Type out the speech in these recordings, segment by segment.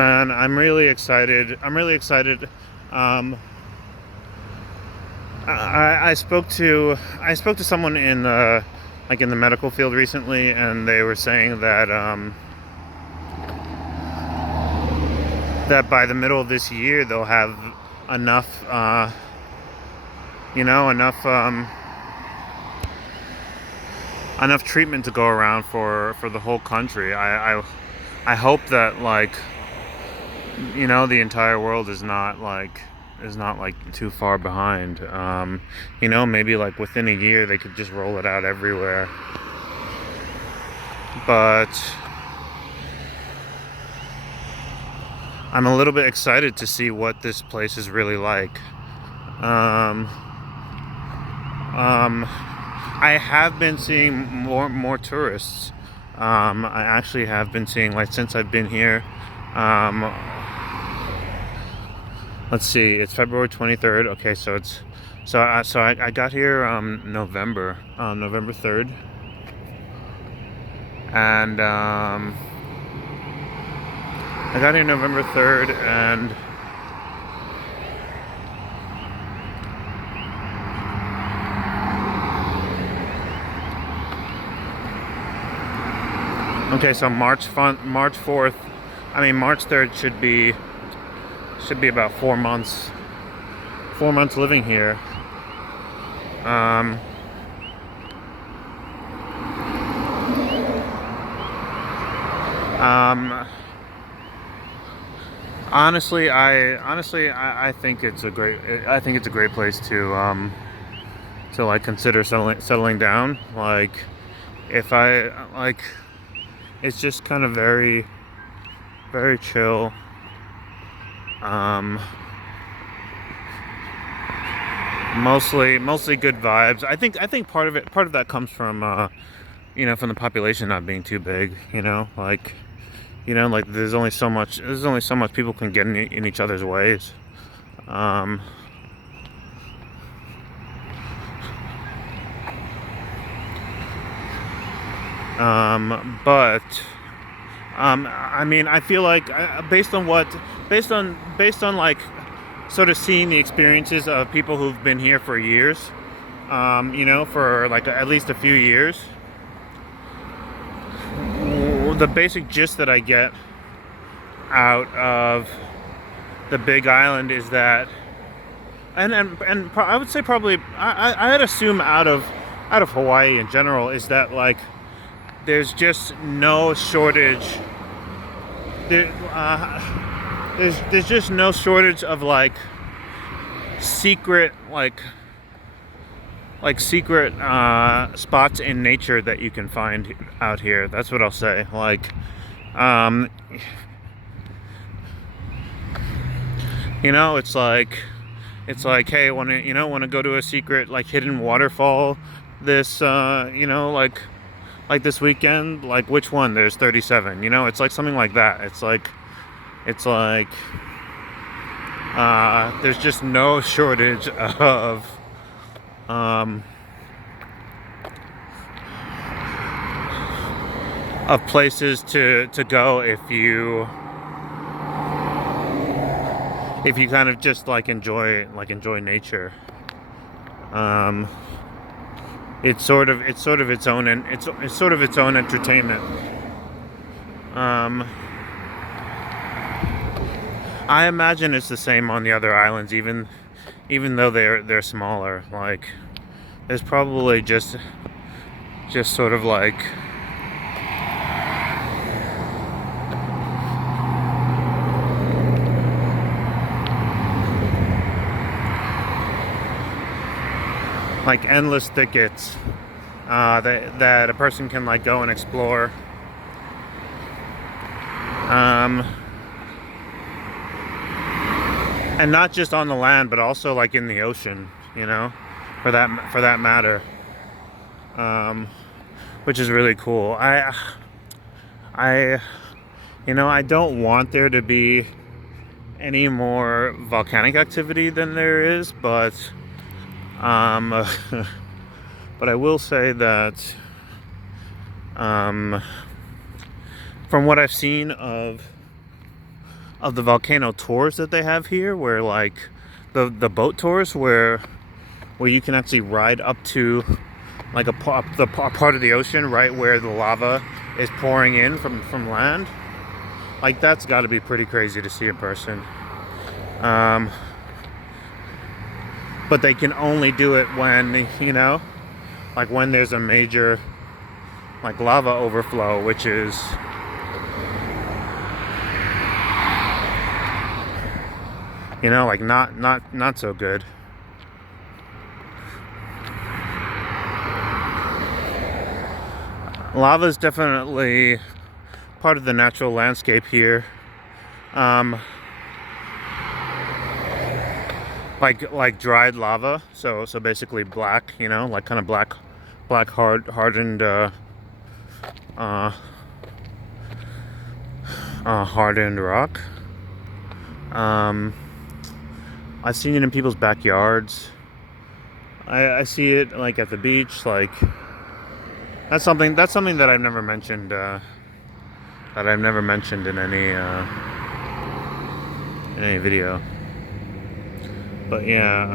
Man, I'm really excited. I'm really excited. Um, I spoke to someone in like in the medical field recently, and they were saying that that by the middle of this year they'll have enough, enough enough treatment to go around for the whole country. I hope that, like, the entire world is not like too far behind. Maybe like within a year they could just roll it out everywhere. But I'm a little bit excited to see what this place is really like. Um, um, I have been seeing more tourists. I actually have been seeing, like, since I've been here. Um, let's see, it's February 23rd. Okay, so I got here November 3rd, and I got here November 3rd, and okay, so March 4th, March 3rd should be about 4 months. 4 months living here. Um, um, honestly, I think it's a great place to like consider settling down. Like, if I like, it's just kind of very very chill. Um, mostly good vibes. I think part of that comes from from the population not being too big. Like, there's only so much people can get in each other's ways. Um, but I feel like, based on like sort of seeing the experiences of people who've been here for years, for like at least a few years. The basic gist that I get out of the Big Island is that, I would say, probably, I'd assume out of Hawaii in general, is that, like, there's just no shortage. There's just no shortage of, like, secret secret spots in nature that you can find out here. That's what I'll say. Like, um, it's like, hey, want to go to a secret, like, hidden waterfall this like this weekend? Like, which one? There's 37. It's like something like that. It's like there's just no shortage um, of places to go if you kind of just like enjoy nature. Um, it's sort of its own, and it's sort of its own entertainment. Um, I imagine it's the same on the other islands, even though they're smaller. Like, there's probably just sort of like endless thickets that a person can, like, go and explore. Um, and not just on the land, but also, like, in the ocean. For that matter. Um, which is really cool. I I don't want there to be any more volcanic activity than there is, but um, but I will say that, um, from what I've seen the volcano tours that they have here, where like the boat tours where you can actually ride up to like a part of the ocean right where the lava is pouring in from land. Like that's got to be pretty crazy to see in person. But they can only do it when, like when there's a major like lava overflow, which is like not so good. Lava is definitely part of the natural landscape here. Like dried lava, so basically black, like kind of black hardened hardened rock. I've seen it in people's backyards. I see it like at the beach. Like that's something that I've never mentioned. That I've never mentioned in any video. But yeah.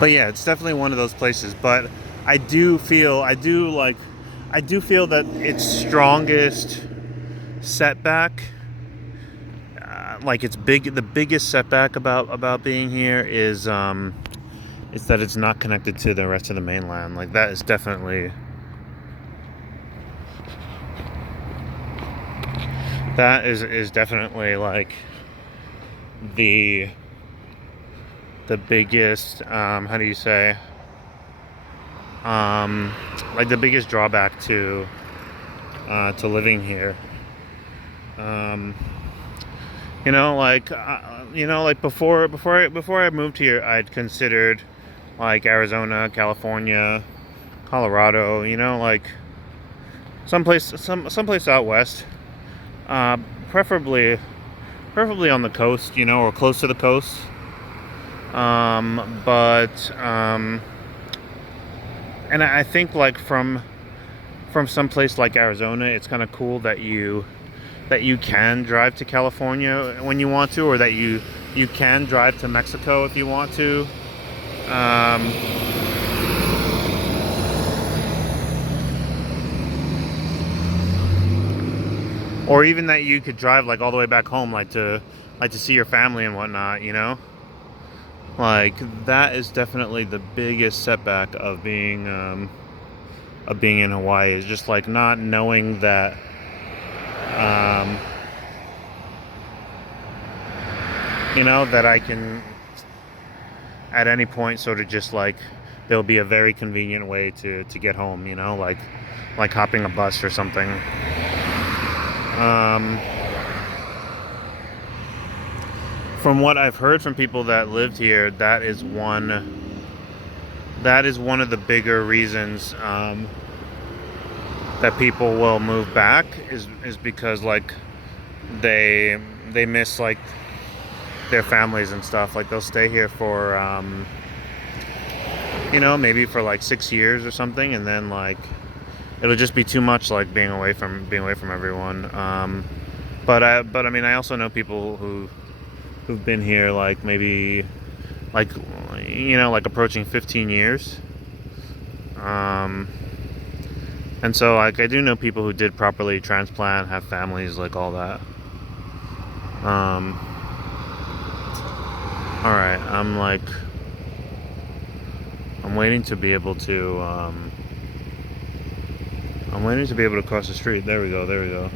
But yeah, it's definitely one of those places. But I do feel that its strongest setback, like the biggest setback about being here is that it's not connected to the rest of the mainland. Like that is definitely like the biggest how do you say like the biggest drawback to living here. Like before I moved here, I'd considered like Arizona, California, Colorado, like someplace out west, preferably on the coast, or close to the coast. And I think like from some place like Arizona, it's kind of cool that you can drive to California when you want to, or that you can drive to Mexico if you want to. Or even that you could drive like all the way back home, like to see your family and whatnot, Like that is definitely the biggest setback of being in Hawaii, is just like not knowing that that I can at any point sort of just like there'll be a very convenient way to get home, like hopping a bus or something. From what I've heard from people that lived here, that is one of the bigger reasons that people will move back is because like they miss like their families and stuff. Like they'll stay here for maybe for like 6 years or something, and then like it'll just be too much, like being away from everyone. But I mean, I also know people who've been here like maybe like like approaching 15 years. And so like I do know people who did properly transplant, have families, like all that. All right, I'm waiting to be able to cross the street. There we go.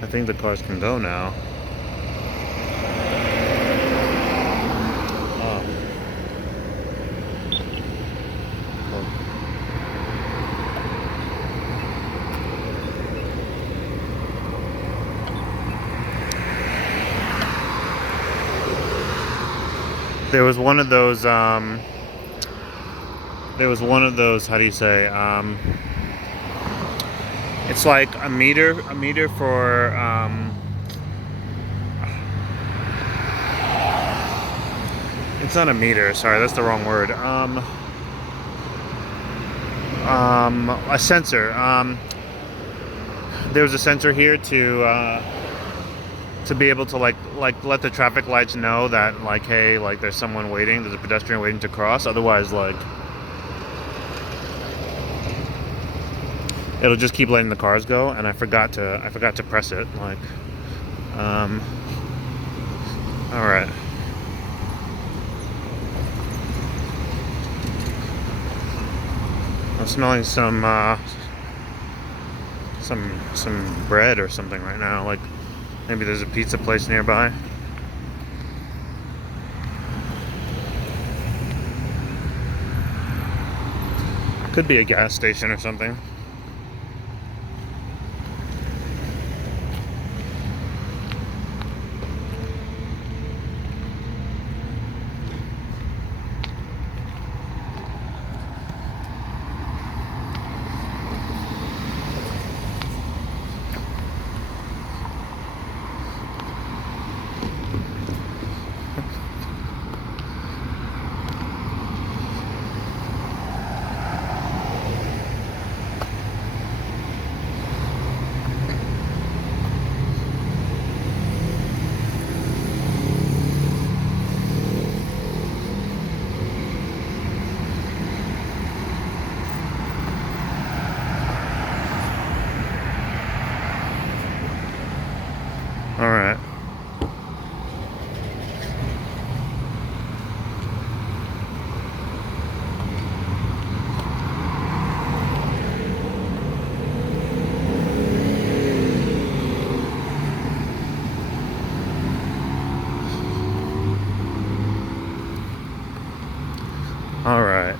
I think the cars can go now. There was one of those, how do you say, it's like a meter for, it's not a meter, sorry, that's the wrong word. A sensor. There was a sensor here to be able to like let the traffic lights know that like, hey, like there's someone waiting, there's a pedestrian waiting to cross. Otherwise, like it'll just keep letting the cars go. And I forgot to press it. Like, all right. I'm smelling some bread or something right now. Like maybe there's a pizza place nearby. Could be a gas station or something. All right. All right.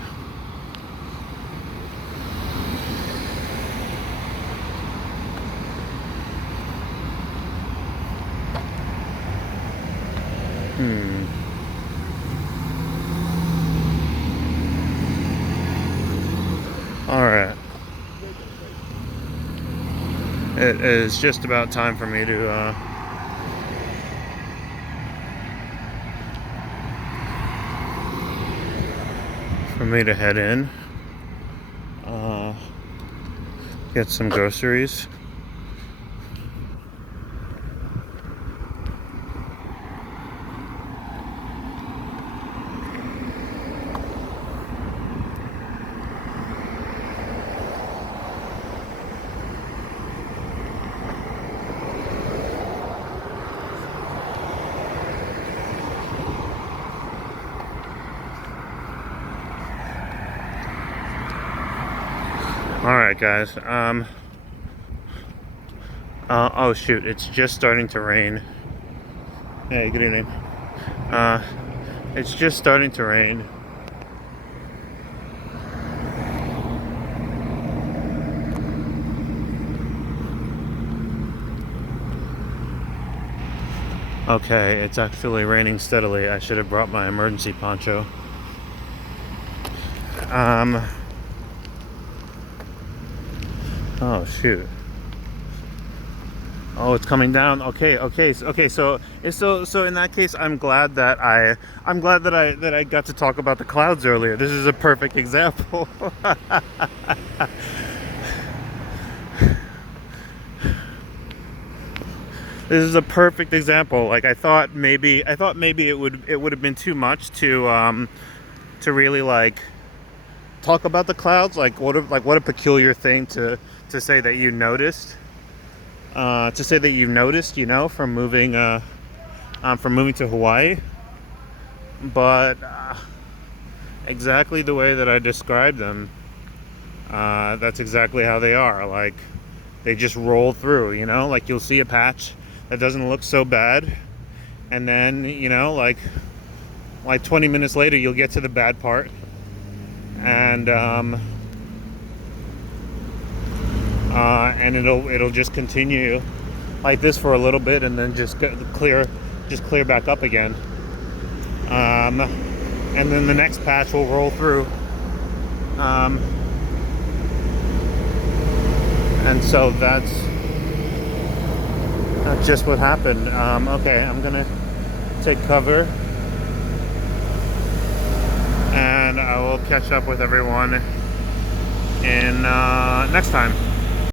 All right. It is just about time for me to head in, get some groceries. Alright guys, oh shoot, it's just starting to rain. Hey, good evening. It's just starting to rain. Okay, it's actually raining steadily. I should have brought my emergency poncho. Oh shoot. Oh, it's coming down. Okay. So in that case, I'm glad that I got to talk about the clouds earlier. This is a perfect example. This is a perfect example. Like I thought maybe it would have been too much to really like talk about the clouds. Like what a peculiar thing to say that you noticed. You know, from moving to Hawaii. But exactly the way that I described them, that's exactly how they are. Like they just roll through, you know, like you'll see a patch that doesn't look so bad, and then, you know, like 20 minutes later you'll get to the bad part, and it'll just continue like this for a little bit, and then just clear back up again, and then the next patch will roll through, and so that's just what happened. Okay, I'm gonna take cover, and I will catch up with everyone in next time.